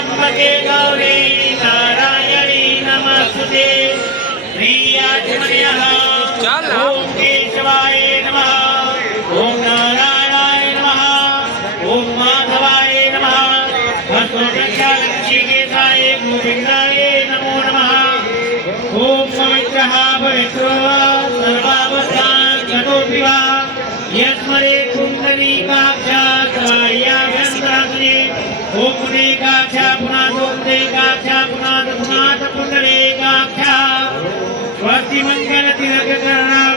त्र्यंबके गौरी नारायणी नमस्ते प्रियात्मन्यः ओम केशवाय नमः ओम नारायणाय नमः ओम माधवाय नमः ऋषिकेशाय गोविंदाय नमो नमः ओम पवित्रः पवित्रो सर्वावस्थान् घटोऽपि वा यस्मरे कुण्डलीकाक्षाभ्यन्तराग्ने ओम पुण्डेकाक्षा पुनादोक्तेकाक्षा पुनाद पुण्डलीकाक्षा स्वस्ति मंगल तिलक करणं